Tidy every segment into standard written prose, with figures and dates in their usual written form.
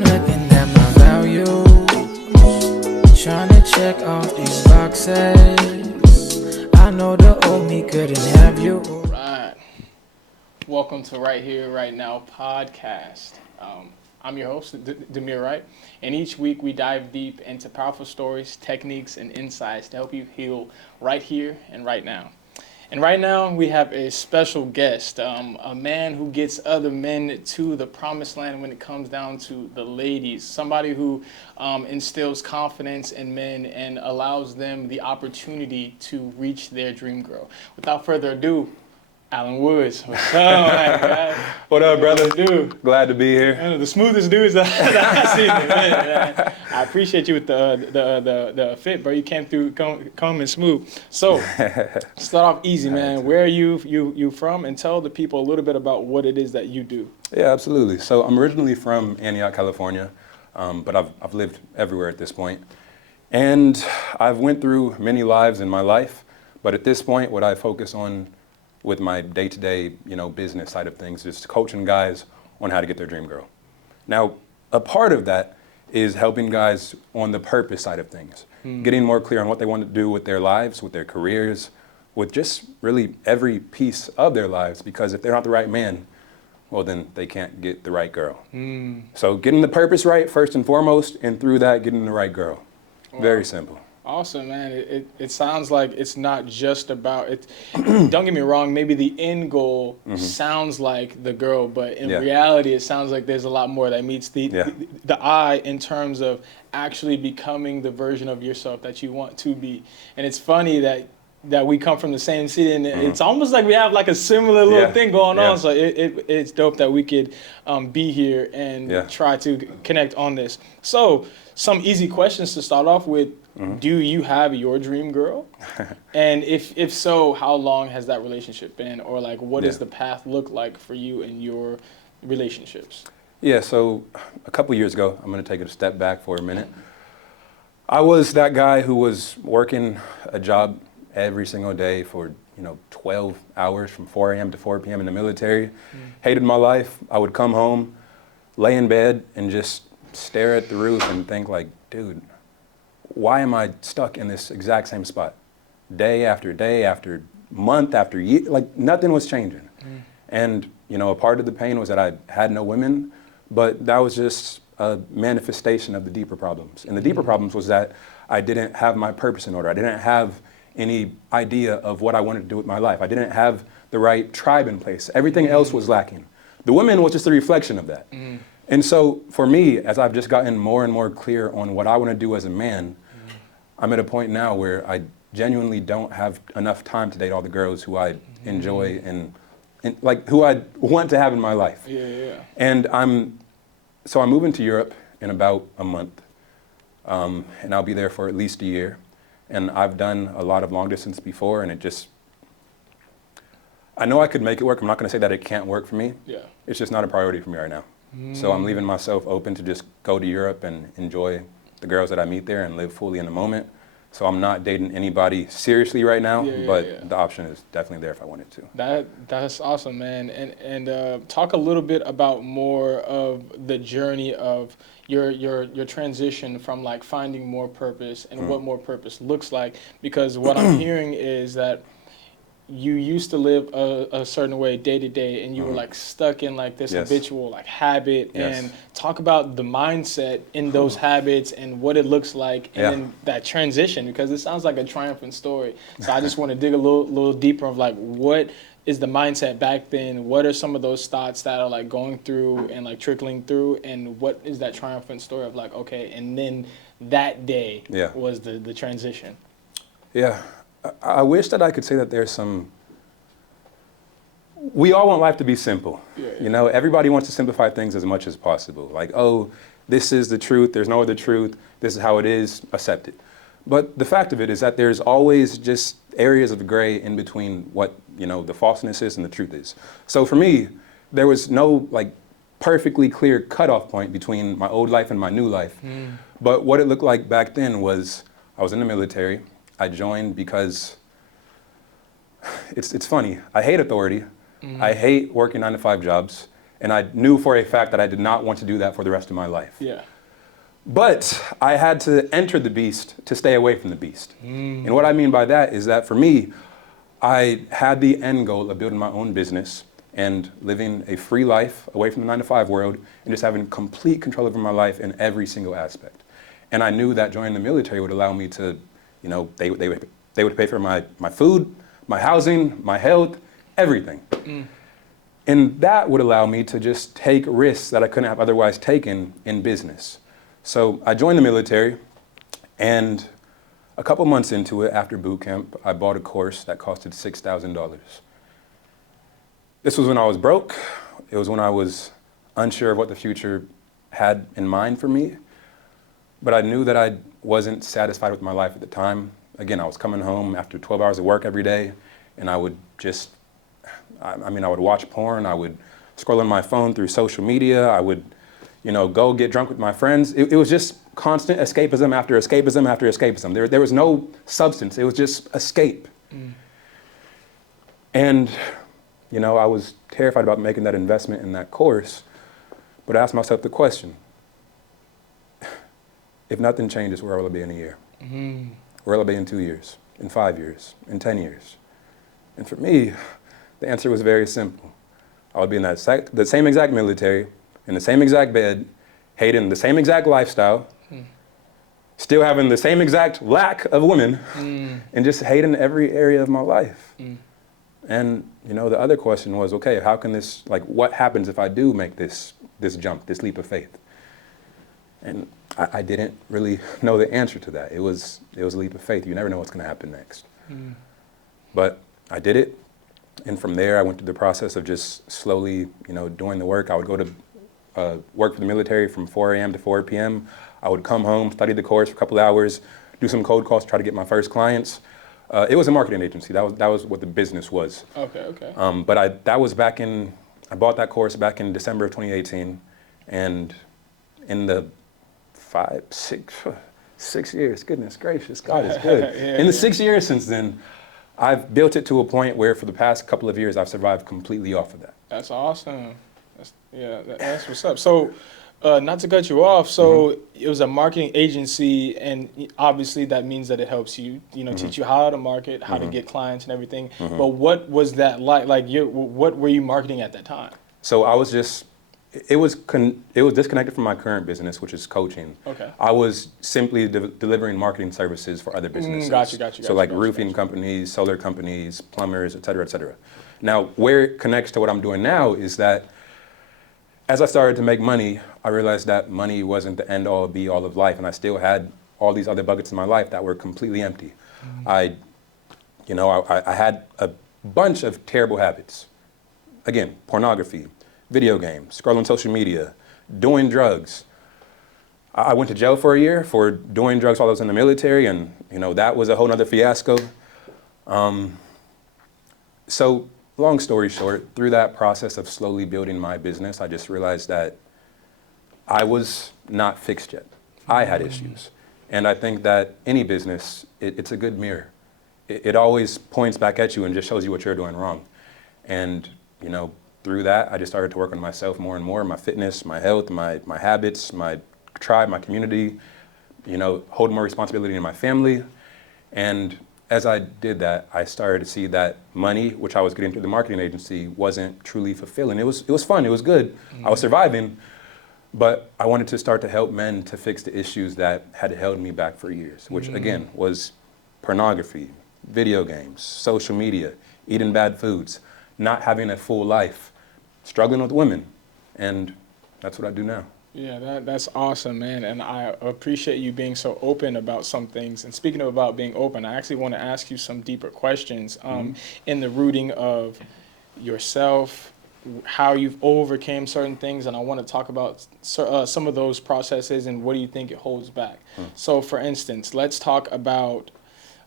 looking at my value, trying to check off these boxes. I know the old me couldn't have you. Right. Welcome to Right Here, Right Now podcast. I'm your host, Demir Wright, and each week we dive deep into powerful stories, techniques, and insights to help you heal right here and right now. And right now we have a special guest, a man who gets other men to the promised land when it comes down to the ladies, somebody who instills confidence in men and allows them the opportunity to reach their dream girl. Without further ado, Alan Woods. What's up, man? What up, brother? Dude. Glad to be here. The smoothest dudes that I've seen. Man. I appreciate you with the fit, bro. You came through, come and smooth. So, start off easy, man. Where are you from? And tell the people a little bit about what it is that you do. Yeah, absolutely. So I'm originally from Antioch, California, but I've lived everywhere at this point. And I've went through many lives in my life, but at this point, what I focus on with my day-to-day, business side of things, just coaching guys on how to get their dream girl. Now, a part of that is helping guys on the purpose side of things, getting more clear on what they want to do with their lives, with their careers, with just really every piece of their lives, because if they're not the right man, well, then they can't get the right girl. So getting the purpose right first and foremost, and through that, getting the right girl. Wow. Very simple. Awesome, man. It sounds like it's not just about it. Don't get me wrong, maybe the end goal sounds like the girl, but in reality, it sounds like there's a lot more that meets the eye in terms of actually becoming the version of yourself that you want to be. And it's funny that we come from the same city, and it's almost like we have like a similar little thing going on. So it's dope that we could be here and try to connect on this. So some easy questions to start off with. Do you have your dream girl? And if so, how long has that relationship been? Or like, what does the path look like for you in your relationships? Yeah, so a couple years ago, I'm going to take a step back for a minute. I was that guy who was working a job every single day for 12 hours from 4 a.m. to 4 p.m. in the military. Hated my life. I would come home, lay in bed, and just stare at the roof and think like, dude, why am I stuck in this exact same spot? Day after month after year, like nothing was changing. And, a part of the pain was that I had no women, but that was just a manifestation of the deeper problems. And the deeper problems was that I didn't have my purpose in order. I didn't have any idea of what I wanted to do with my life. I didn't have the right tribe in place. Everything else was lacking. The women was just a reflection of that. And so for me, as I've just gotten more and more clear on what I want to do as a man, I'm at a point now where I genuinely don't have enough time to date all the girls who I enjoy and like who I want to have in my life. And I'm moving to Europe in about a month, and I'll be there for at least a year. And I've done a lot of long distance before, and I know I could make it work. I'm not going to say that it can't work for me. It's just not a priority for me right now. So I'm leaving myself open to just go to Europe and enjoy the girls that I meet there and live fully in the moment. So I'm not dating anybody seriously right now, but the option is definitely there if I wanted to. That's awesome, man. And talk a little bit about more of the journey of your transition from like finding more purpose and what more purpose looks like. Because what I'm hearing is that you used to live a certain way day to day, and you were like stuck in like this habitual like habit. And talk about the mindset in those habits and what it looks like, and then that transition, because it sounds like a triumphant story. So I just want to dig a little deeper of like, what is the mindset back then? What are some of those thoughts that are like going through and like trickling through, and what is that triumphant story of like, okay, and then that day was the transition? I wish that I could say that there's we all want life to be simple. Everybody wants to simplify things as much as possible. Like, oh, this is the truth, there's no other truth, this is how it is, accept it. But the fact of it is that there's always just areas of gray in between what, the falseness is and the truth is. So for me, there was no like perfectly clear cutoff point between my old life and my new life. But what it looked like back then was I was in the military. I joined because it's funny. I hate authority. I hate working 9-to-5 jobs. And I knew for a fact that I did not want to do that for the rest of my life. Yeah. But I had to enter the beast to stay away from the beast. And what I mean by that is that for me, I had the end goal of building my own business and living a free life away from the 9-to-5 world and just having complete control over my life in every single aspect. And I knew that joining the military would allow me to, they would pay for my food, my housing, my health, everything. And that would allow me to just take risks that I couldn't have otherwise taken in business. So I joined the military, and a couple months into it, after boot camp, I bought a course that costed $6,000. This was when I was broke. It was when I was unsure of what the future had in mind for me. But I knew that I wasn't satisfied with my life at the time. Again, I was coming home after 12 hours of work every day, and I would just, I would watch porn. I would scroll on my phone through social media. I would go get drunk with my friends. It was just constant escapism after escapism after escapism. There was no substance. It was just escape. And, I was terrified about making that investment in that course, but I asked myself the question, if nothing changes, where will I be in a year? Where will I be in 2 years, in 5 years, in 10 years? And for me, the answer was very simple. I would be in the same exact military, in the same exact bed, hating the same exact lifestyle, still having the same exact lack of women, and just hating every area of my life. And, the other question was, okay, how can this, what happens if I do make this jump, this leap of faith? And I didn't really know the answer to that. It was a leap of faith. You never know what's going to happen next. But I did it. And from there, I went through the process of just slowly, doing the work. I would go to work for the military from 4 a.m. to 4 p.m. I would come home, study the course for a couple of hours, do some cold calls, try to get my first clients. It was a marketing agency. That was what the business was. Okay. But I bought that course back in December of 2018. And in the 6 years, goodness gracious, God is good. In the 6 years since then, I've built it to a point where for the past couple of years, I've survived completely off of that. That's awesome. That's what's up. So, not to cut you off, so it was a marketing agency, and obviously that means that it helps you, teach you how to market, how to get clients and everything. But what was that like? What were you marketing at that time? So I was just, it was disconnected from my current business, which is coaching. Okay. I was simply delivering marketing services for other businesses. Gotcha. So roofing companies, solar companies, plumbers, et cetera, et cetera. Now, where it connects to what I'm doing now is that as I started to make money, I realized that money wasn't the end all be all of life, and I still had all these other buckets in my life that were completely empty. I had a bunch of terrible habits. Again, pornography, video games, scrolling social media, doing drugs. I went to jail for a year for doing drugs while I was in the military, and that was a whole nother fiasco. So long story short, through that process of slowly building my business, I just realized that I was not fixed yet. I had issues. And I think that any business, it's a good mirror. It always points back at you and just shows you what you're doing wrong. And, through that, I just started to work on myself more and more, my fitness, my health, my habits, my tribe, my community, hold more responsibility in my family. And as I did that, I started to see that money, which I was getting through the marketing agency, wasn't truly fulfilling. It was fun, it was good. I was surviving, but I wanted to start to help men to fix the issues that had held me back for years, which again was pornography, video games, social media, eating bad foods, not having a full life, struggling with women, and that's what I do now. Yeah, that's awesome, man, and I appreciate you being so open about some things. And speaking about being open, I actually want to ask you some deeper questions in the rooting of yourself, how you've overcame certain things, and I want to talk about some of those processes and what do you think it holds back. So, for instance, let's talk about.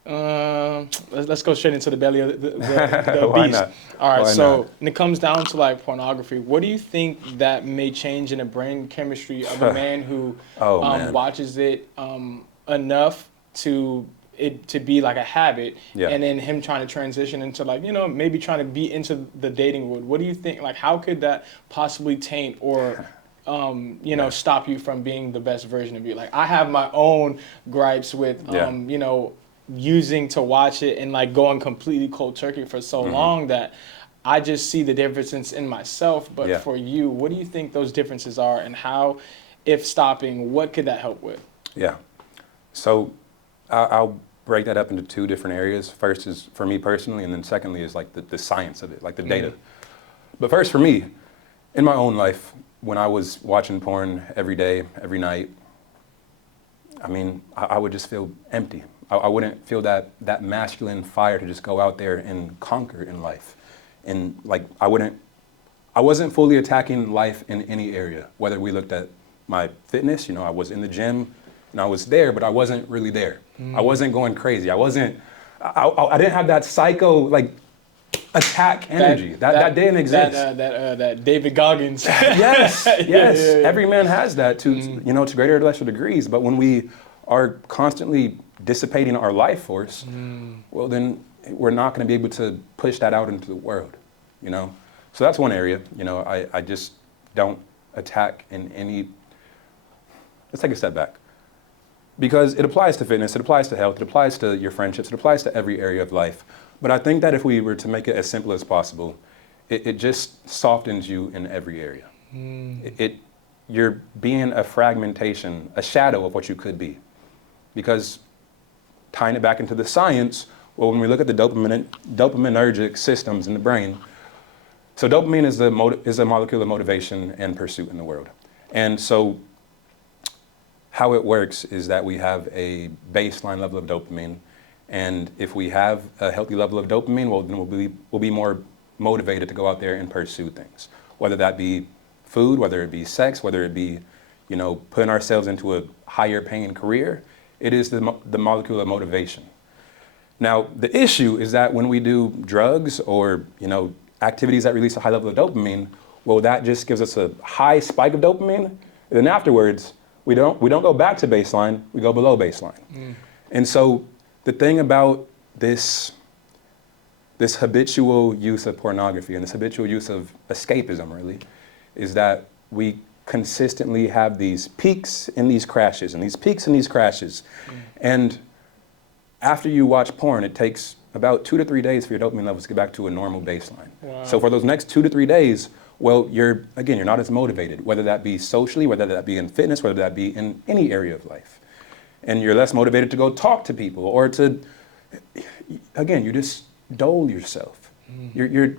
Let's go straight into the belly of the Why beast. not? All right, Why so not? when it comes down to pornography, what do you think that may change in the brain chemistry of a man who Man. watches it enough to it to be like a habit, Yeah. and then him trying to transition into like, maybe trying to be into the dating world. What do you think? Like, how could that possibly taint or stop you from being the best version of you? Like, I have my own gripes with, using to watch it and like going completely cold turkey for so long that I just see the differences in myself. But for you, what do you think those differences are, and how, if stopping, what could that help with? Yeah. So I'll break that up into two different areas. First is for me personally, and then secondly is like the science of it, like the data. But first for me, in my own life, when I was watching porn every day, every night, I mean, I would just feel empty. I wouldn't feel that masculine fire to just go out there and conquer in life. And like, I wasn't fully attacking life in any area, whether we looked at my fitness, I was in the gym and I was there, but I wasn't really there. I wasn't going crazy. I didn't have that psycho, like, attack energy. That didn't exist. That David Goggins. Yes. Yeah. Every man has that to greater or lesser degrees. But when we are constantly dissipating our life force, well, then we're not going to be able to push that out into the world, So that's one area, I just don't attack in any. Let's take a step back. Because it applies to fitness, it applies to health, it applies to your friendships, it applies to every area of life. But I think that if we were to make it as simple as possible, it just softens you in every area. You're being a fragmentation, a shadow of what you could be. Because tying it back into the science, well, when we look at the dopaminergic systems in the brain, so dopamine is a molecule of motivation and pursuit in the world. And so how it works is that we have a baseline level of dopamine, and if we have a healthy level of dopamine, well, then we'll be more motivated to go out there and pursue things, whether that be food, whether it be sex, whether it be, putting ourselves into a higher paying career. It is the molecule of motivation. Now, the issue is that when we do drugs or, activities that release a high level of dopamine, well, that just gives us a high spike of dopamine, and then afterwards, we don't go back to baseline, we go below baseline. And so the thing about this habitual use of pornography and this habitual use of escapism, really, is that we consistently have these peaks and these crashes, and these peaks and these crashes. And after you watch porn, it takes about 2 to 3 days for your dopamine levels to get back to a normal baseline. Wow. So for those next 2 to 3 days, well, you're not as motivated, whether that be socially, whether that be in fitness, whether that be in any area of life. And you're less motivated to go talk to people or to, again, you just dole yourself. You're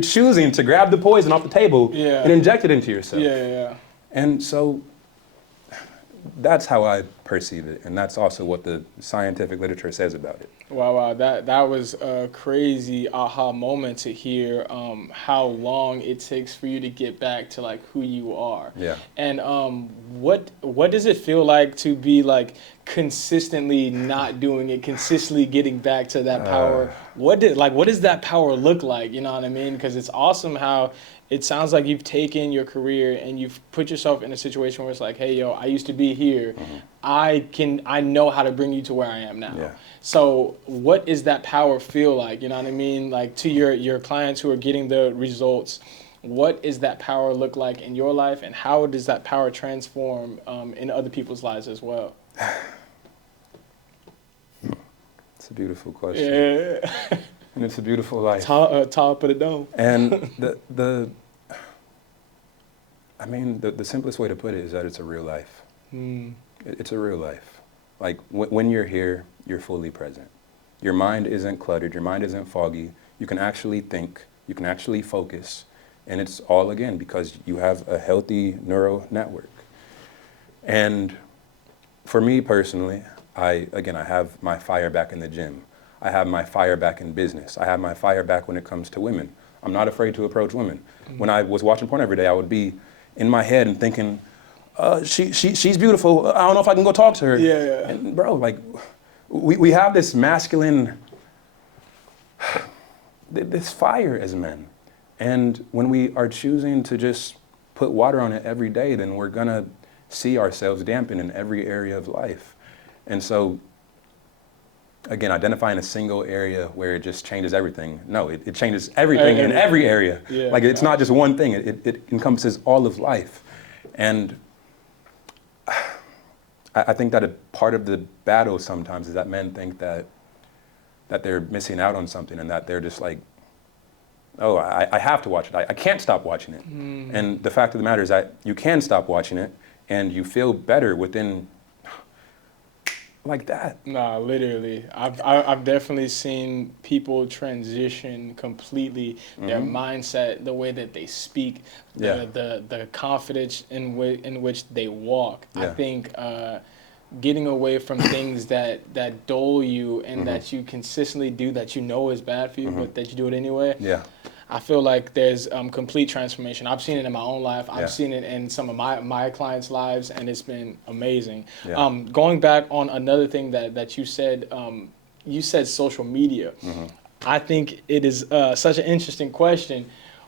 choosing to grab the poison off the table and inject it into yourself. Yeah. And so that's how I perceive it, and that's also what the scientific literature says about it. Wow, that was a crazy aha moment to hear how long it takes for you to get back to like who you are. Yeah. And what does it feel like to be like consistently not doing it, consistently getting back to that power? What does that power look like? You know what I mean? Because it's awesome how it sounds like you've taken your career and you've put yourself in a situation where it's like, hey, yo, I used to be here. I know how to bring you to where I am now. Yeah. So what is that power feel like? You know what I mean? Like to your clients who are getting the results, what is that power look like in your life, and how does that power transform in other people's lives as well? It's a beautiful question. Yeah. And it's a beautiful life. Top of the dome. And the simplest way to put it is that it's a real life. It's a real life. Like when you're here, you're fully present. Your mind isn't cluttered. Your mind isn't foggy. You can actually think. You can actually focus. And it's all, again, because you have a healthy neural network. And for me personally, I have my fire back in the gym. I have my fire back in business. I have my fire back when it comes to women. I'm not afraid to approach women. When I was watching porn every day, I would be in my head and thinking, she's beautiful. I don't know if I can go talk to her. Yeah. And bro, like, we have this masculine, this fire as men. And when we are choosing to just put water on it every day, then we're gonna see ourselves dampen in every area of life. And so again, identifying a single area where it just changes everything. No, it changes everything in every area. Yeah, like it's not just one thing, it encompasses all of life. And I think that a part of the battle sometimes is that men think that they're missing out on something and that they're just like, oh, I have to watch it. I can't stop watching it. And the fact of the matter is that you can stop watching it and you feel better within like that. Nah, literally. I've definitely seen people transition completely their mindset, the way that they speak, the confidence in which they walk. I think getting away from things that dull you and that you consistently do that you know is bad for you, but that you do it anyway. Yeah. I feel like there's complete transformation. I've seen it in my own life. I've Yeah. seen it in some of my clients' lives, and it's been amazing. Yeah. Going back on another thing that you said social media. I think it is such an interesting question.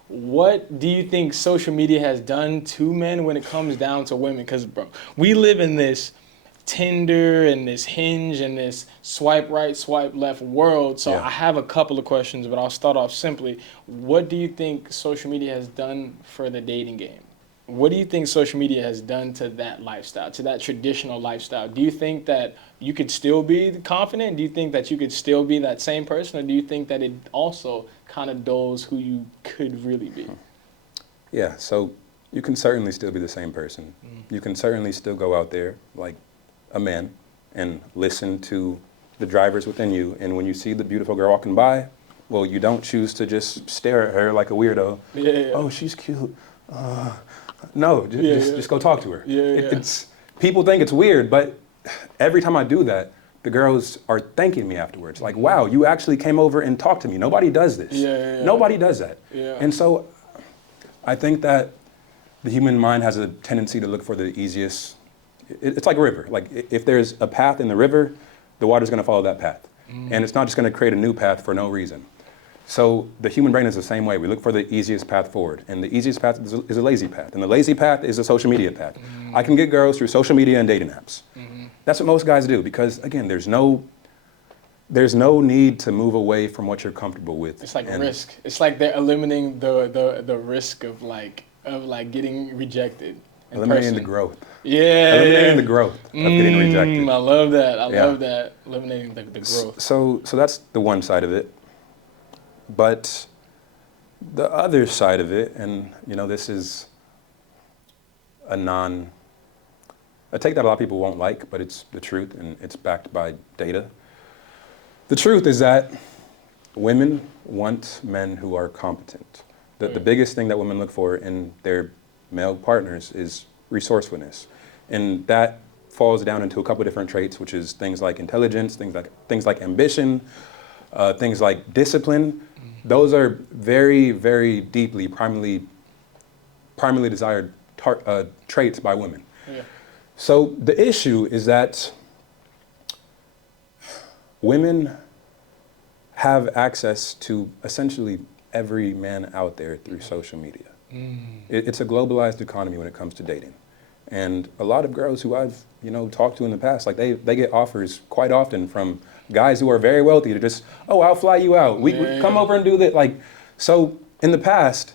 What do you think social media has done to men when it comes down to women? Because, bro, we live in this Tinder and this Hinge and this swipe right, swipe left world. So I have a couple of questions, but I'll start off simply. What do you think social media has done for the dating game? What do you think social media has done to that lifestyle, to that traditional lifestyle? Do you think that you could still be confident? Do you think that you could still be that same person? Or do you think that it also kind of dulls who you could really be? Yeah, so you can certainly still be the same person. You can certainly still go out there like a man and listen to the drivers within you. And when you see the beautiful girl walking by, well, you don't choose to just stare at her like a weirdo. Oh, she's cute. No, just go talk to her. It's people think it's weird, but every time I do that, the girls are thanking me afterwards. Like, wow, you actually came over and talked to me. Nobody does this. Nobody does that. And so I think that the human mind has a tendency to look for the easiest. It's like a river. Like if there's a path in the river, the water's going to follow that path. And it's not just going to create a new path for no reason. So the human brain is the same way. We look for the easiest path forward. And the easiest path is a lazy path. And the lazy path is a social media path. I can get girls through social media and dating apps. That's what most guys do because, again, there's no need to move away from what you're comfortable with. It's like risk. It's like they're eliminating the risk of getting rejected. Eliminating the growth. Yeah. Eliminating the growth of getting rejected. I love that. I love that. Eliminating the growth. So that's the one side of it. But the other side of it, and this is a take that a lot of people won't like, but it's the truth and it's backed by data. The truth is that women want men who are competent. The biggest thing that women look for in their male partners is resourcefulness. And that falls down into a couple different traits, which is things like intelligence, things like ambition, things like discipline. Those are very, very deeply, primarily desired traits by women. So the issue is that women have access to essentially every man out there through social media. It's a globalized economy when it comes to dating. And a lot of girls who I've talked to in the past, like they get offers quite often from guys who are very wealthy to just, oh, I'll fly you out. We come over and do that. Like, so in the past,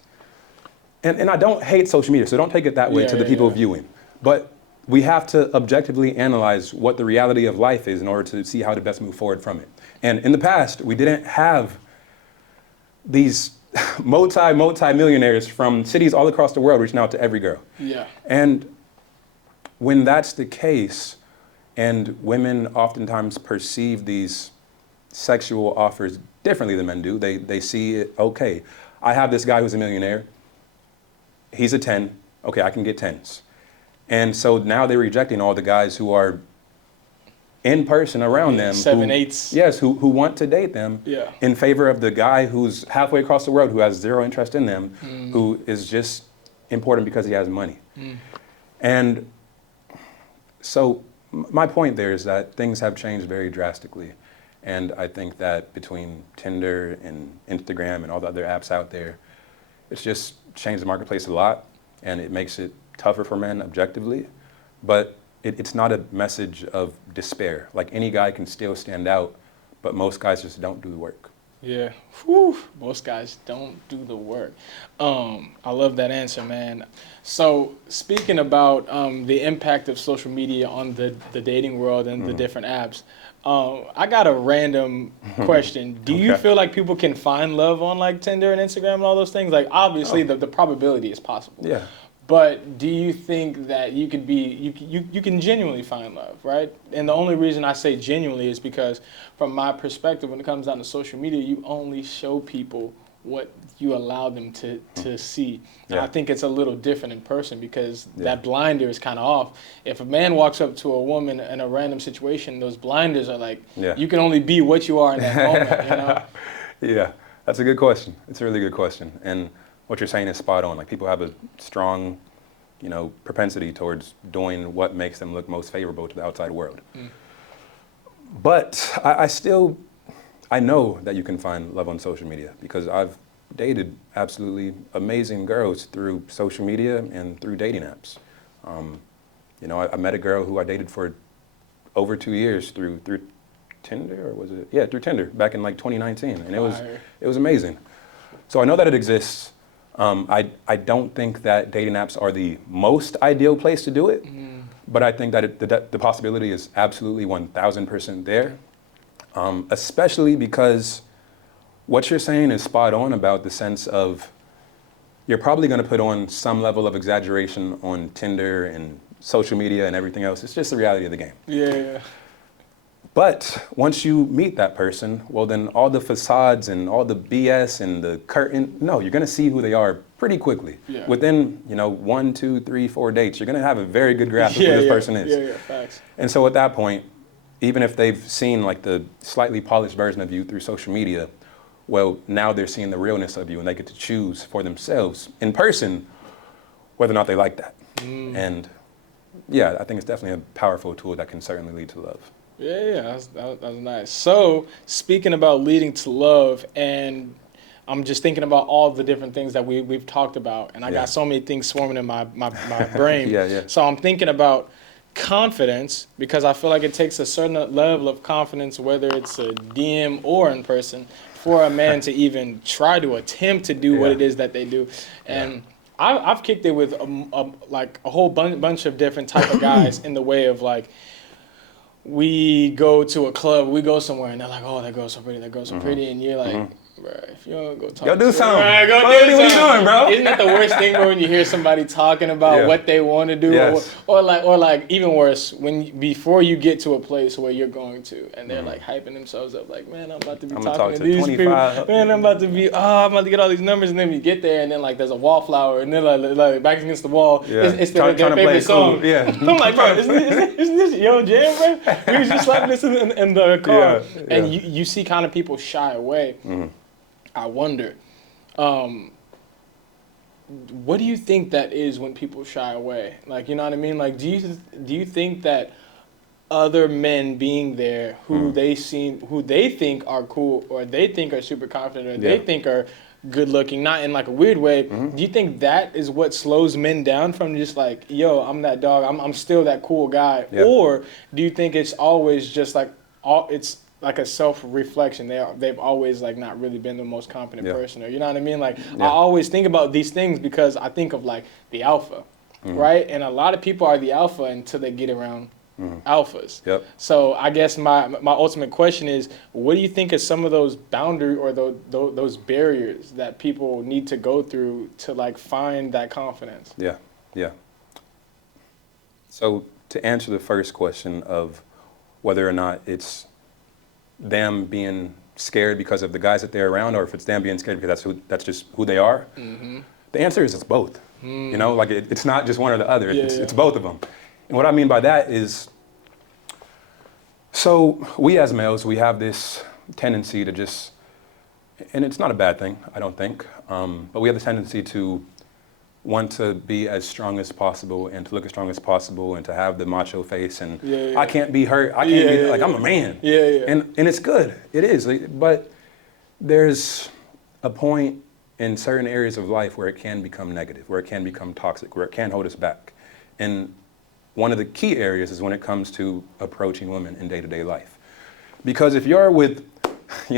and I don't hate social media, so don't take it that way to the people viewing. But we have to objectively analyze what the reality of life is in order to see how to best move forward from it. And in the past, we didn't have these multi-millionaires from cities all across the world reaching out to every girl. And when that's the case, and women oftentimes perceive these sexual offers differently than men do, they see it, okay, I have this guy who's a millionaire, he's a 10, okay, I can get 10s. And so now they're rejecting all the guys who are in person around them. 7, 8s. Yes, who want to date them in favor of the guy who's halfway across the world who has zero interest in them, who is just important because he has money. And so my point there is that things have changed very drastically. And I think that between Tinder and Instagram and all the other apps out there, it's just changed the marketplace a lot, and it makes it tougher for men objectively. But it's not a message of despair. Like, any guy can still stand out but most guys just don't do the work. Yeah. Whew. Most guys don't do the work. I love that answer, man. So speaking about the impact of social media on the dating world and the different apps, I got a random question. Do you Okay. feel like people can find love on like Tinder and Instagram and all those things? Like obviously the probability is possible. Yeah. But do you think that you could be you can genuinely find love, right? And the only reason I say genuinely is because from my perspective, when it comes down to social media, you only show people what you allow them to see. And Yeah. I think it's a little different in person because that blinder is kind of off. If a man walks up to a woman in a random situation, those blinders are like, you can only be what you are in that moment, you know? Yeah, that's a good question. It's a really good question. And what you're saying is spot on. Like people have a strong, propensity towards doing what makes them look most favorable to the outside world. But I know that you can find love on social media because I've dated absolutely amazing girls through social media and through dating apps. I met a girl who I dated for over 2 years through Tinder, or was it? Yeah, through Tinder back in like 2019, and it was amazing. So I know that it exists. I don't think that dating apps are the most ideal place to do it, but I think that the possibility is absolutely 1,000% there, especially because what you're saying is spot on about the sense of you're probably going to put on some level of exaggeration on Tinder and social media and everything else. It's just the reality of the game. Yeah. But once you meet that person, well, then all the facades and all the BS and the curtain, no, you're going to see who they are pretty quickly. Yeah. Within, 1, 2, 3, 4 dates, you're going to have a very good grasp of who this person is. Yeah, facts. And so at that point, even if they've seen like the slightly polished version of you through social media, well, now they're seeing the realness of you and they get to choose for themselves in person whether or not they like that. And yeah, I think it's definitely a powerful tool that can certainly lead to love. Yeah, that was nice. So, speaking about leading to love, and I'm just thinking about all the different things that we've talked about, and I got so many things swarming in my brain. Yeah. So I'm thinking about confidence, because I feel like it takes a certain level of confidence, whether it's a DM or in person, for a man to even try to attempt to do what it is that they do. And I've kicked it with a whole bunch of different type of guys in the way of like, we go to a club, we go somewhere, and they're like, oh, that girl's so pretty, and you're like, bruh, if you don't go talk Go do something. Right, What are you doing, bro? Isn't that the worst thing, bro, when you hear somebody talking about what they want to do, or like even worse, before you get to a place where you're going to, and they're like hyping themselves up, like, man, I'm about to be talking to these 25. people, man, I'm about to get all these numbers, and then you get there, and then like there's a wallflower, and then like back against the wall, it's their favorite song. Yeah. I'm like, bro, isn't this your jam, bro? We was just slapping this in the car, and you see kind of people shy away. I wonder, what do you think that is when people shy away? Like, you know what I mean? Like, do you think that other men being there who they think are cool, or they think are super confident, or they think are good looking, not in like a weird way, do you think that is what slows men down from just like, yo, I'm that dog, I'm still that cool guy? Or do you think it's always just like, it's like a self-reflection? They've always like not really been the most confident person, or you know what I mean? Like I always think about these things because I think of like the alpha, right? And a lot of people are the alpha until they get around alphas. So I guess my ultimate question is, what do you think is some of those boundary or those barriers that people need to go through to like find that confidence? Yeah. So to answer the first question of whether or not it's them being scared because of the guys that they're around, or if it's them being scared because that's just who they are, the answer is it's both. You know, like it's not just one or the other. It's both of them. And what I mean by that is, so we as males, we have this tendency to just, and it's not a bad thing, I don't think, but we have this tendency to want to be as strong as possible and to look as strong as possible and to have the macho face and I can't be hurt. I can't be like, I'm a man. And it's good. It is. But there's a point in certain areas of life where it can become negative, where it can become toxic, where it can hold us back. And one of the key areas is when it comes to approaching women in day-to-day life. Because if you're with, 5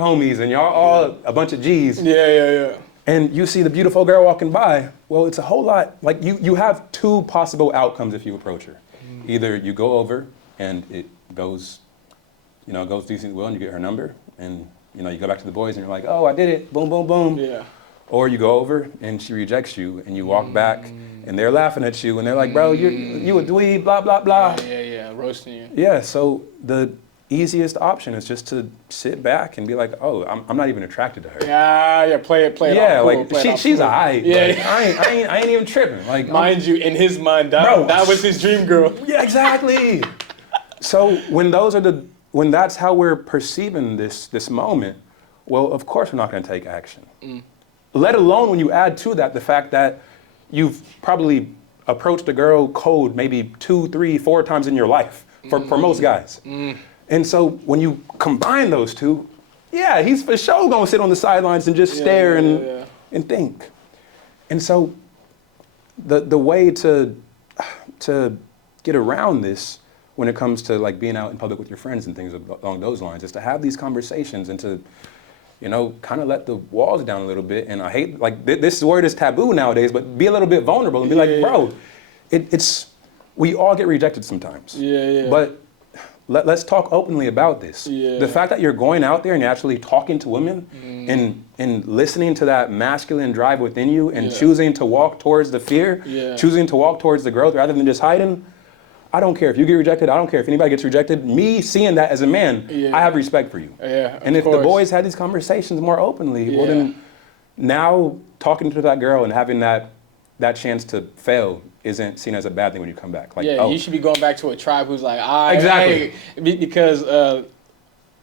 homies and y'all all a bunch of G's, Yeah. and you see the beautiful girl walking by, well, it's a whole lot. Like you have 2 possible outcomes if you approach her. Either you go over and it goes decently well and you get her number, and you go back to the boys and you're like, oh, I did it, boom, boom, boom. Yeah. Or you go over and she rejects you and you walk back and they're laughing at you and they're like, bro, you a dweeb, blah, blah, blah. Yeah, roasting you. Yeah, so the easiest option is just to sit back and be like, oh, I'm not even attracted to her. Yeah, play it Yeah, off cool, like she's cool. alright. Yeah. I ain't even tripping. Like, mind you, in his mind, that was his dream girl. Yeah, exactly. So when that's how we're perceiving this moment, well, of course we're not going to take action. Let alone when you add to that the fact that you've probably approached a girl cold maybe 2, 3, 4 times in your life for most guys. And so when you combine those two, yeah, he's for sure going to sit on the sidelines and just stare and think. And so the way to get around this when it comes to like being out in public with your friends and things along those lines is to have these conversations and to kind of let the walls down a little bit. And I hate, like, this word is taboo nowadays, but be a little bit vulnerable and be like, bro, we all get rejected sometimes. But let's talk openly about this. The fact that you're going out there and you're actually talking to women and listening to that masculine drive within you and choosing to walk towards the fear, choosing to walk towards the growth rather than just hiding. I don't care if you get rejected. I don't care if anybody gets rejected. Me seeing that as a man, I have respect for you. And if the boys had these conversations more openly, well then now talking to that girl and having that chance to fail isn't seen as a bad thing when you come back. Like, you should be going back to a tribe who's like, exactly, because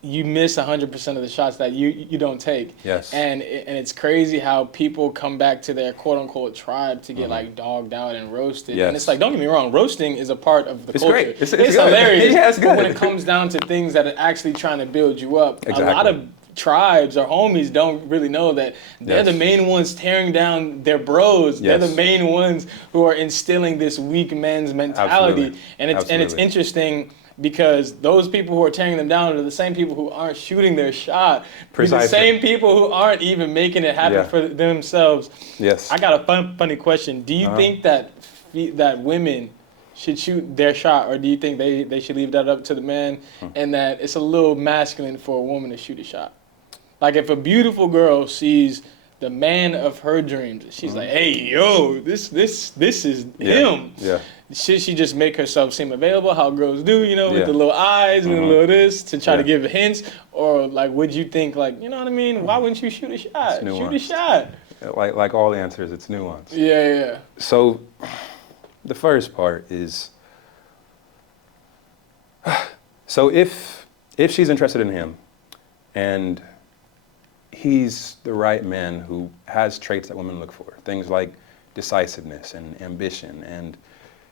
you miss 100% of the shots that you don't take. Yes. And it's crazy how people come back to their quote unquote tribe to get like dogged out and roasted. And it's like, don't get me wrong, roasting is a part of the culture. Great. It's hilarious. Yeah, it's good. But when it comes down to things that are actually trying to build you up, exactly, a lot of tribes or homies don't really know that they're the main ones tearing down their bros. They're the main ones who are instilling this weak men's mentality. Absolutely. And it's interesting because those people who are tearing them down are the same people who aren't shooting their shot. Precisely. The same people who aren't even making it happen for themselves. Yes. I got a funny question. Do you think that women should shoot their shot, or do you think they should leave that up to the man and that it's a little masculine for a woman to shoot a shot? Like if a beautiful girl sees the man of her dreams, she's like, hey, yo, this is him. Yeah. Should she just make herself seem available, how girls do, with the little eyes and the little this to try to give hints? Or like, would you think like, you know what I mean? Why wouldn't you shoot a shot? Shoot a shot. Like all answers, it's nuance. Yeah. So the first part is, so if she's interested in him and he's the right man who has traits that women look for, things like decisiveness and ambition, and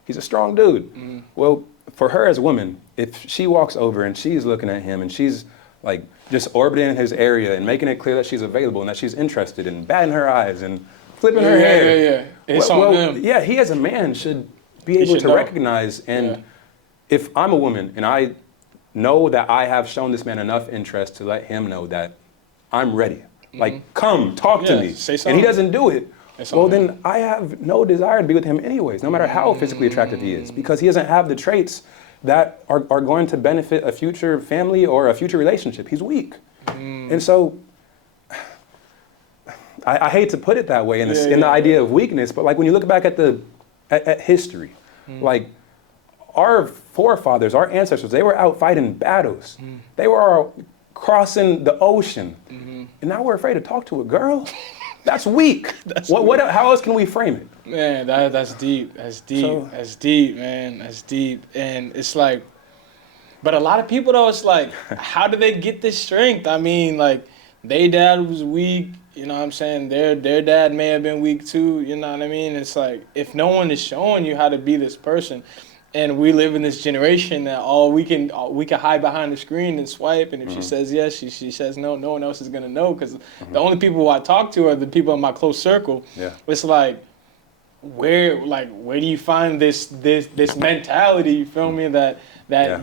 he's a strong dude. Well, for her as a woman, if she walks over and she's looking at him and she's like just orbiting in his area and making it clear that she's available and that she's interested and batting her eyes and flipping her hair. It's on him. Yeah, he as a man should be able to recognize, and if I'm a woman and I know that I have shown this man enough interest to let him know that I'm ready. Like, come, talk to me. Say something. And he doesn't do it. Well, then I have no desire to be with him anyways, no matter how physically attractive he is, because he doesn't have the traits that are going to benefit a future family or a future relationship. He's weak. And so I hate to put it that way in the idea of weakness, but like when you look back at history, like our forefathers, our ancestors, they were out fighting battles. They were crossing the ocean. And now we're afraid to talk to a girl? That's weak. How else can we frame it? Man, that's deep. That's deep. That's deep, man. That's deep. And it's like, but a lot of people though, it's like, how do they get this strength? I mean, like, their dad was weak, you know what I'm saying? Their dad may have been weak too, you know what I mean? It's like, if no one is showing you how to be this person, and we live in this generation that we can hide behind the screen and swipe, and if she says yes, she says no, no one else is gonna know, because the only people who I talk to are the people in my close circle. It's like, where do you find this mentality, you feel me, that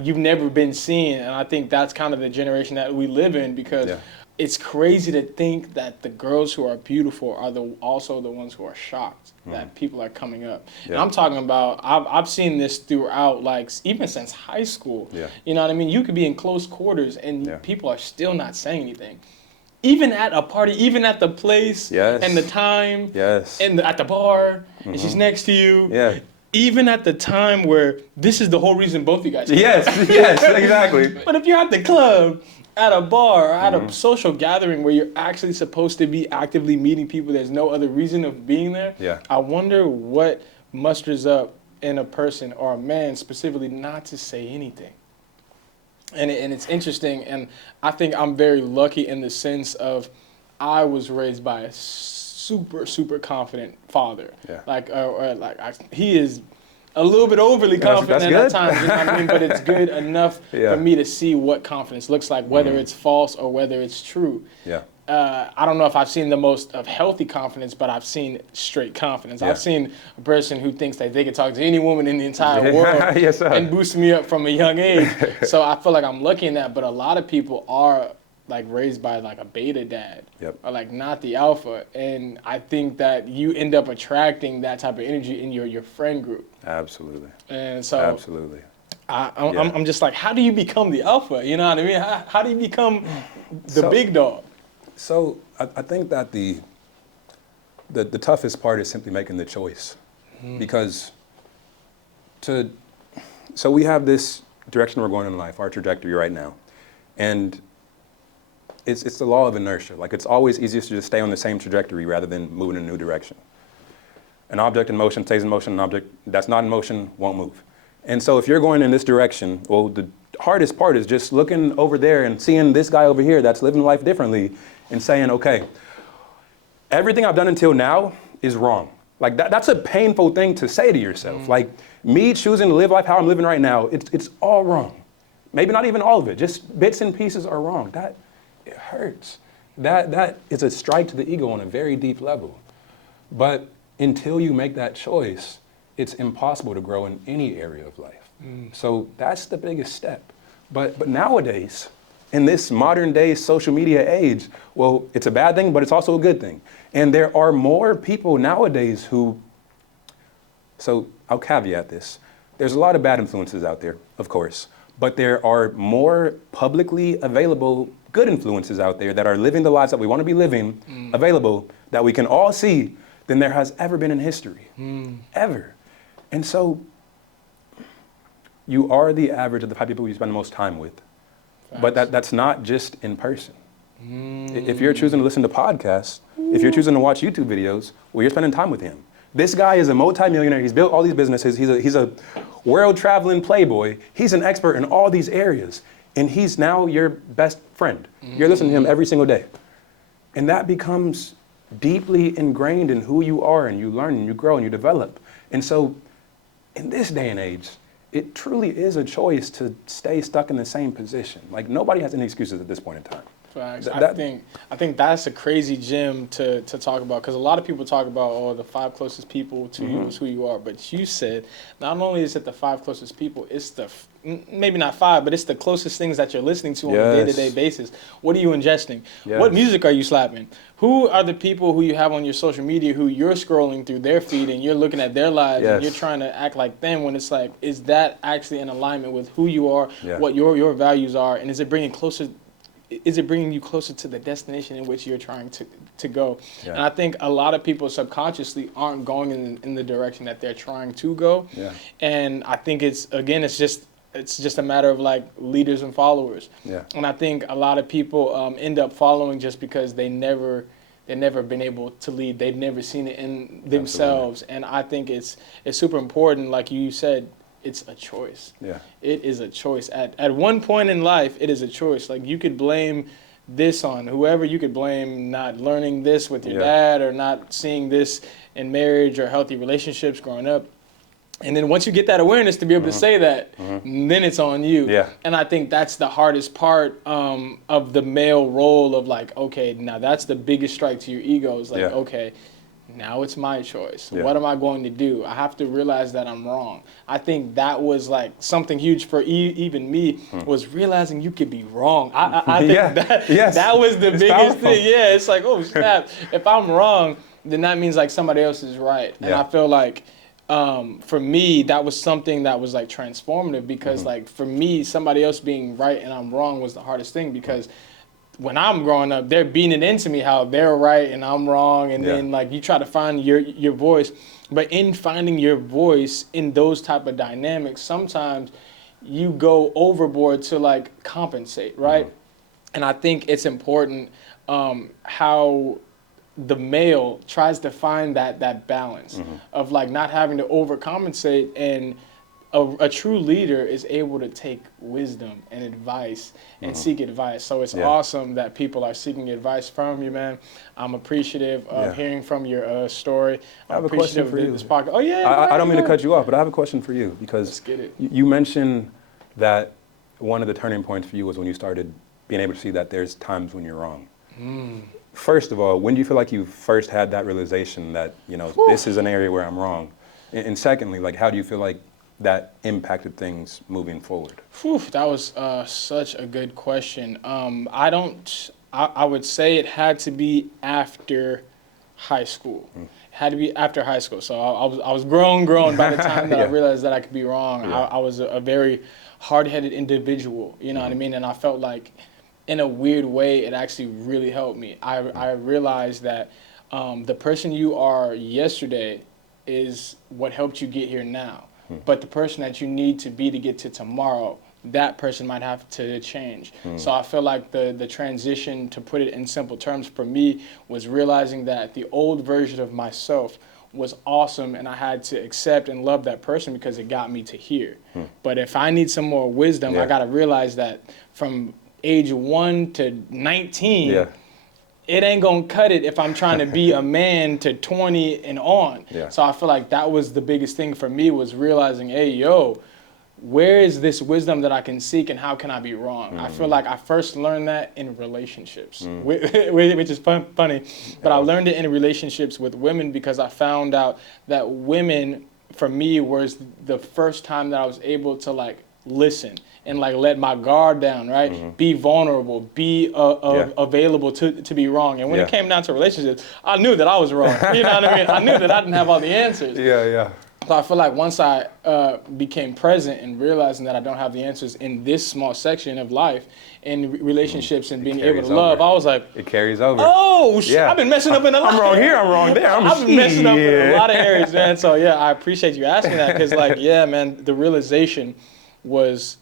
you've never been seeing? And I think that's kind of the generation that we live in, because it's crazy to think that the girls who are beautiful are also the ones who are shocked that people are coming up. And I'm talking about, I've seen this throughout, like, even since high school. You know what I mean? You could be in close quarters and people are still not saying anything. Even at a party, even at the place and the time and at the bar, and she's next to you. Even at the time where this is the whole reason both of you guys came. Yes, exactly. But if you're at the club, at a bar, or at a social gathering where you're actually supposed to be actively meeting people, there's no other reason of being there. I wonder what musters up in a person, or a man specifically, not to say anything. And it's interesting, and I think I'm very lucky in the sense I was raised by a super, super confident father. He is a little bit overly confident at times, you know what I mean? But it's good enough for me to see what confidence looks like, whether it's false or whether it's true. I don't know if I've seen the most of healthy confidence, but I've seen straight confidence. I've seen a person who thinks that they can talk to any woman in the entire world and boost me up from a young age. So I feel like I'm lucky in that, but a lot of people are like raised by like a beta dad or like not the alpha. And I think that you end up attracting that type of energy in your friend group. Absolutely. And so I'm just like, how do you become the alpha? You know what I mean? How do you become the big dog? So I think that the toughest part is simply making the choice, because so we have this direction we're going in life, our trajectory right now, and it's the law of inertia. Like, it's always easiest to just stay on the same trajectory rather than moving in a new direction. An object in motion stays in motion. An object that's not in motion won't move. And so if you're going in this direction, well, the hardest part is just looking over there and seeing this guy over here that's living life differently and saying, okay, everything I've done until now is wrong. Like, that's a painful thing to say to yourself. Like, me choosing to live life how I'm living right now, it's all wrong. Maybe not even all of it, just bits and pieces are wrong. It hurts. That is a strike to the ego on a very deep level. But until you make that choice, it's impossible to grow in any area of life. So that's the biggest step. But nowadays, in this modern day social media age, well, it's a bad thing, but it's also a good thing. And there are more people nowadays so I'll caveat this. There's a lot of bad influences out there, of course, but there are more publicly available good influences out there that are living the lives that we want to be living, available, that we can all see, than there has ever been in history, ever. And so you are the average of the 5 people you spend the most time with. But that's not just in person. If you're choosing to listen to podcasts, if you're choosing to watch YouTube videos, well, you're spending time with him. This guy is a multimillionaire. He's built all these businesses. He's a world-traveling playboy. He's an expert in all these areas. And he's now your best friend. You're listening to him every single day. And that becomes deeply ingrained in who you are, and you learn and you grow and you develop. And so in this day and age, it truly is a choice to stay stuck in the same position. Like, nobody has any excuses at this point in time. Facts. I think that's a crazy gem to talk about, because a lot of people talk about, the 5 closest people to you is who you are. But you said not only is it the 5 closest people, it's maybe not 5, but it's the closest things that you're listening to on a day-to-day basis. What are you ingesting? What music are you slapping? Who are the people who you have on your social media who you're scrolling through their feed and you're looking at their lives and you're trying to act like them, when it's like, is that actually in alignment with who you are, what your values are, and is it bringing you closer to the destination in which you're trying to go? And I think a lot of people subconsciously aren't going in the direction that they're trying to go. And I think it's just a matter of like leaders and followers. And I think a lot of people end up following just because they've never been able to lead. They've never seen it in themselves. And I think it's super important, like you said, it's a choice. It is a choice. At one point in life, it is a choice. Like, you could blame this on whoever. You could blame not learning this with your dad, or not seeing this in marriage or healthy relationships growing up. And then once you get that awareness to be able to say that, then it's on you. And I think that's the hardest part of the male role of like, okay, now that's the biggest strike to your ego. Is like, okay, now it's my choice. Yeah. What am I going to do? I have to realize that I'm wrong. I think that was like something huge for even me, was realizing you could be wrong. I think that was the biggest powerful. thing. Yeah, it's like, oh snap. If I'm wrong, then that means like somebody else is right. And I feel like for me, that was something that was like transformative, because like for me, somebody else being right and I'm wrong was the hardest thing, because when I'm growing up, they're beating it into me how they're right and I'm wrong, and then like you try to find your voice. But in finding your voice in those type of dynamics, sometimes you go overboard to like compensate, right? And I think it's important how the male tries to find that balance of like not having to overcompensate, and a true leader is able to take wisdom and advice and seek advice. So it's awesome that people are seeking advice from you, man. I'm appreciative of hearing from your story. I have a question for you. This podcast. Oh yeah. I don't mean to cut you off, but I have a question for you, because Let's get it. you mentioned that one of the turning points for you was when you started being able to see that there's times when you're wrong. First of all, when do you feel like you first had that realization that, you know, this is an area where I'm wrong? And secondly, like, how do you feel like that impacted things moving forward? That was such a good question. I would say it had to be after high school. It had to be after high school. So I was grown by the time that I realized that I could be wrong. I was a very hard-headed individual, you know what I mean? And I felt like, in a weird way, it actually really helped me. I realized that the person you are yesterday is what helped you get here now. But the person that you need to be to get to tomorrow, that person might have to change. So I feel like the transition, to put it in simple terms for me, was realizing that the old version of myself was awesome, and I had to accept and love that person because it got me to here. But if I need some more wisdom, I got to realize that from age 1 to 19, it ain't gonna cut it if I'm trying to be a man to 20 and on. So I feel like that was the biggest thing for me, was realizing, hey, yo, where is this wisdom that I can seek, and how can I be wrong? I feel like I first learned that in relationships, which is funny, but I learned it in relationships with women, because I found out that women, for me, was the first time that I was able to like listen and like let my guard down, right? Be vulnerable, be available to be wrong. And when it came down to relationships, I knew that I was wrong. You know what I mean? I knew that I didn't have all the answers. So I feel like once I became present and realizing that I don't have the answers in this small section of life, in relationships and being able to love, I was like, it carries over. Oh, I've been messing up in a lot. I'm wrong here, I'm wrong there. I've been messing up in a lot of areas, man. So yeah, I appreciate you asking that, because like, yeah, man, the realization was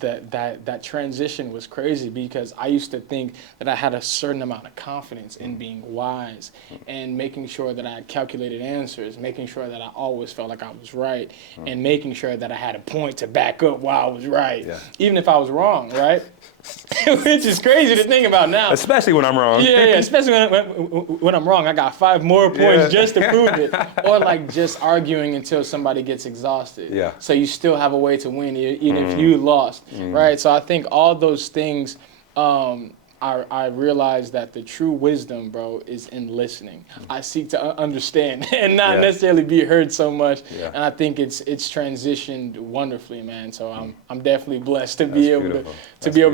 that transition was crazy, because I used to think that I had a certain amount of confidence in being wise and making sure that I had calculated answers, making sure that I always felt like I was right, and making sure that I had a point to back up why I was right, even if I was wrong, right? Which is crazy to think about now. Especially when I'm wrong. Yeah, especially when I'm wrong. I got 5 more points just to prove it. Or like just arguing until somebody gets exhausted. So you still have a way to win, even if you lost, right? So I think all those things, I realized that the true wisdom, bro, is in listening. I seek to understand and not necessarily be heard so much. And I think it's transitioned wonderfully, man. So I'm definitely blessed to be able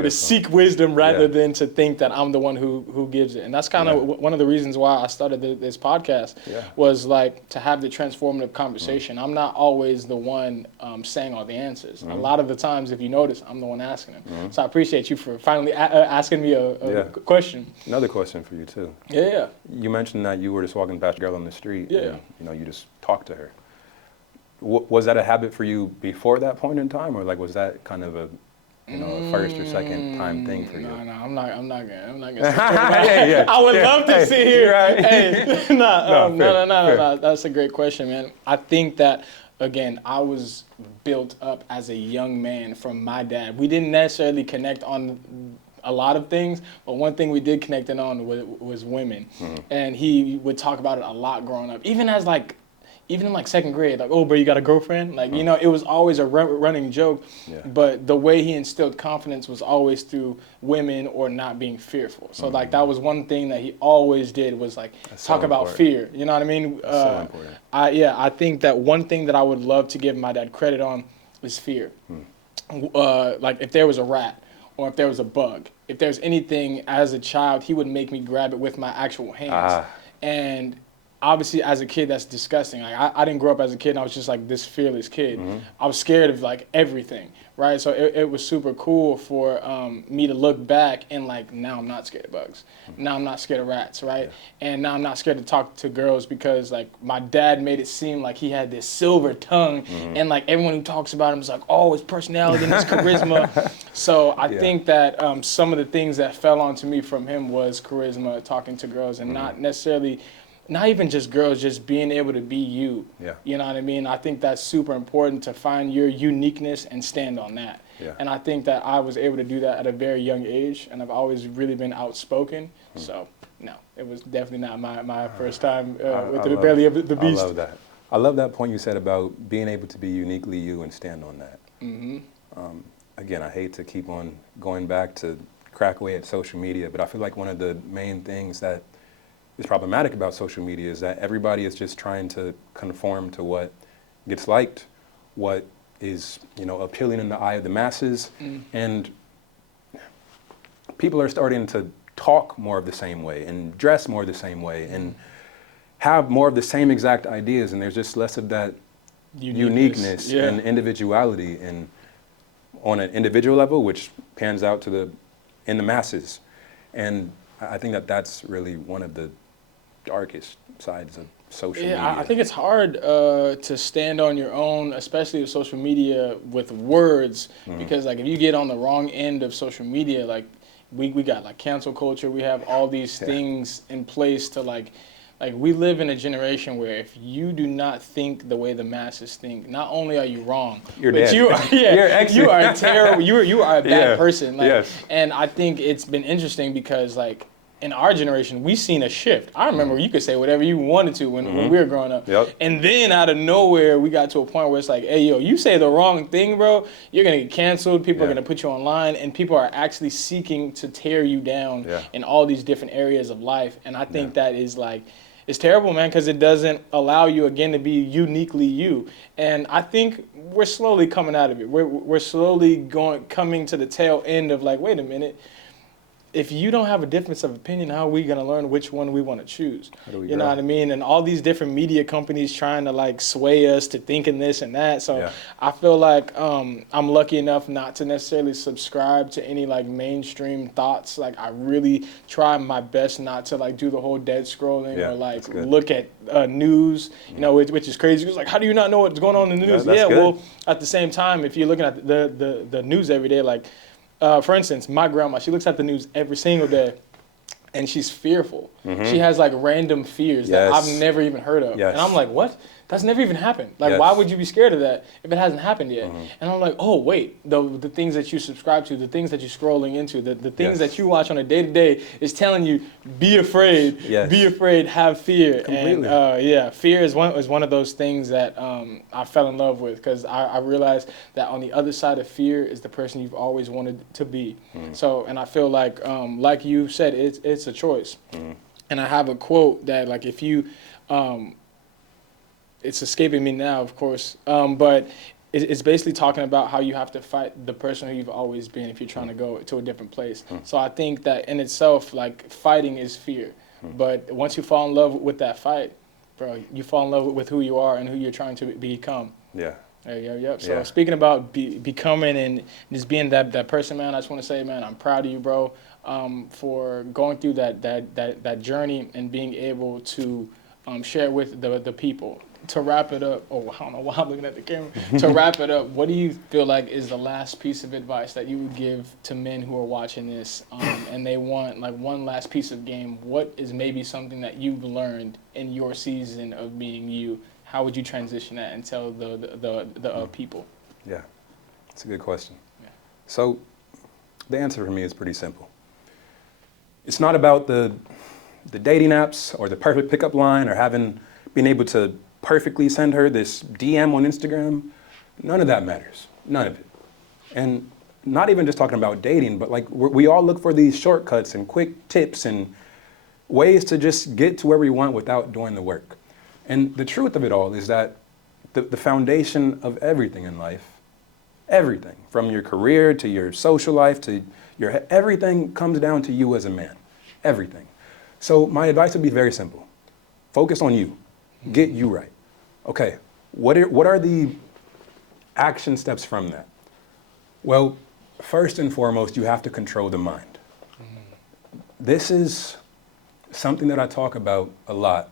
to seek wisdom rather than to think that I'm the one who gives it. And that's kind of one of the reasons why I started this podcast, was like to have the transformative conversation. I'm not always the one saying all the answers. A lot of the times, if you notice, I'm the one asking them. So I appreciate you for finally asking me a question. Another question for you too. You mentioned that you were just walking past a girl on the street. And, you know, you just talked to her. Was that a habit for you before that point in time, or like was that kind of a, you know, a first or second time thing for you? No, I'm not gonna. I would love to sit here. No. That's a great question, man. I think that, again, I was built up as a young man from my dad. We didn't necessarily connect on a lot of things, but one thing we did connect in on was women. And he would talk about it a lot growing up. Even as like even in like second grade, like, oh, bro, you got a girlfriend? Like, you know, it was always a running joke. Yeah. But the way he instilled confidence was always through women or not being fearful. So like that was one thing that he always did was like talk about fear. You know what I mean? That's so important. I think that one thing that I would love to give my dad credit on is fear. Like if there was a rat or if there was a bug, if there's anything as a child, he would make me grab it with my actual hands. And obviously as a kid, that's disgusting. Like I didn't grow up as a kid and I was just like this fearless kid. I was scared of like everything, right? So it was super cool for me to look back and like, now I'm not scared of bugs. Now I'm not scared of rats, right? And now I'm not scared to talk to girls because like my dad made it seem like he had this silver tongue and like everyone who talks about him is like, oh, his personality and his charisma. So I think that some of the things that fell onto me from him was charisma, talking to girls, and not necessarily, not even just girls, just being able to be you. You know what I mean? I think that's super important to find your uniqueness and stand on that. And I think that I was able to do that at a very young age, and I've always really been outspoken. So, no, it was definitely not my first time with the belly of the beast. I love that. I love that point you said about being able to be uniquely you and stand on that. Again, I hate to keep on going back to crack away at social media, but I feel like one of the main things that is problematic about social media is that everybody is just trying to conform to what gets liked, what is, you know, appealing in the eye of the masses, and people are starting to talk more of the same way and dress more the same way and have more of the same exact ideas, and there's just less of that uniqueness and individuality and on an individual level, which pans out to in the masses. And I think that that's really one of the darkest sides of social media. I think it's hard to stand on your own, especially with social media, with words, because like if you get on the wrong end of social media, like we got like cancel culture, we have all these things in place to like we live in a generation where if you do not think the way the masses think, not only are you wrong, you're but dead. you are terrible. You are a bad person. Like, and I think it's been interesting because like in our generation, we've seen a shift. I remember you could say whatever you wanted to when we were growing up. And then out of nowhere, we got to a point where it's like, hey, yo, you say the wrong thing, bro, you're going to get canceled. People are going to put you online, and people are actually seeking to tear you down in all these different areas of life. And I think that is like, it's terrible, man, because it doesn't allow you, again, to be uniquely you. And I think we're slowly coming out of it. We're slowly coming to the tail end of like, wait a minute. If you don't have a difference of opinion, how are we going to learn which one we want to choose? You know what I mean? And all these different media companies trying to like sway us to thinking this and that. So I feel like I'm lucky enough not to necessarily subscribe to any like mainstream thoughts. Like I really try my best not to like do the whole dead scrolling or like look at news, you know, which is crazy. It's like, how do you not know what's going on in the news? Well, at the same time, if you're looking at the news every day, like, for instance, my grandma, she looks at the news every single day, and she's fearful. She has like random fears that I've never even heard of. And I'm like, what? That's never even happened. Like, why would you be scared of that if it hasn't happened yet? And I'm like, oh, wait, the things that you subscribe to, the things that you're scrolling into, the things that you watch on a day-to-day is telling you, be afraid, have fear. Completely. And fear is one of those things that I fell in love with, because I realized that on the other side of fear is the person you've always wanted to be. So, and I feel like you said, it's a choice. And I have a quote that, like, if you, it's escaping me now, of course, but it's basically talking about how you have to fight the person who you've always been if you're trying to go to a different place. So I think that in itself, like, fighting is fear. But once you fall in love with that fight, bro, you fall in love with who you are and who you're trying to become. So speaking about becoming and just being that person, man, I just want to say, man, I'm proud of you, bro, for going through that journey and being able to share with the people. To wrap it up, I don't know why I'm looking at the camera. To wrap it up, what do you feel like is the last piece of advice that you would give to men who are watching this and they want like one last piece of game? What is maybe something that you've learned in your season of being you? How would you transition that and tell the people? Yeah, that's a good question. So the answer for me is pretty simple. It's not about the dating apps or the perfect pickup line or being able to perfectly send her this DM on Instagram. None of that matters. None of it. And not even just talking about dating, but like we all look for these shortcuts and quick tips and ways to just get to where we want without doing the work. And the truth of it all is that the foundation of everything in life, everything, from your career to your social life to everything comes down to you as a man. Everything. So my advice would be very simple. Focus on you. Get you right. Okay, what are the action steps from that? Well, first and foremost, you have to control the mind. This is something that I talk about a lot,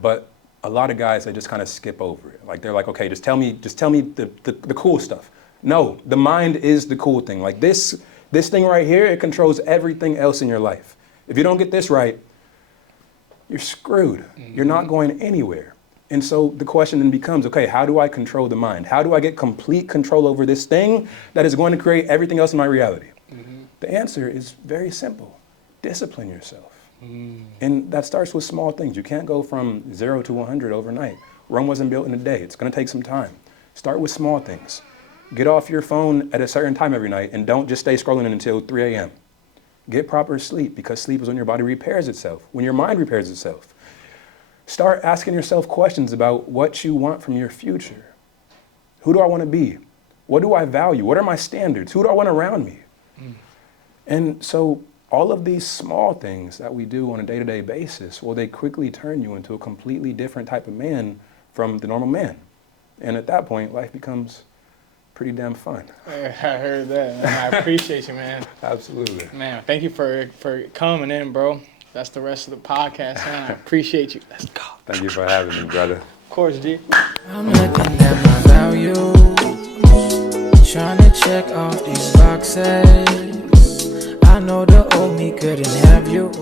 but a lot of guys, they just kind of skip over it. Like they're like, okay, just tell me the cool stuff. No, the mind is the cool thing. Like this thing right here, it controls everything else in your life. If you don't get this right, you're screwed. You're not going anywhere. And so the question then becomes, okay, how do I control the mind? How do I get complete control over this thing that is going to create everything else in my reality? The answer is very simple. Discipline yourself. And that starts with small things. You can't go from 0 to 100 overnight. Rome wasn't built in a day. It's going to take some time. Start with small things. Get off your phone at a certain time every night and don't just stay scrolling until 3 a.m. Get proper sleep, because sleep is when your body repairs itself, when your mind repairs itself. Start asking yourself questions about what you want from your future. Who do I want to be? What do I value? What are my standards? Who do I want around me? And so all of these small things that we do on a day-to-day basis, well, they quickly turn you into a completely different type of man from the normal man. And at that point, life becomes pretty damn fun. I heard that, man. I appreciate you, man. Absolutely. Man, thank you for coming in, bro. That's the rest of the podcast, man. I appreciate you. Let's go. Thank you for having me, brother. Of course, G. I'm looking at my value, trying to check off these boxes. I know the old me couldn't have you.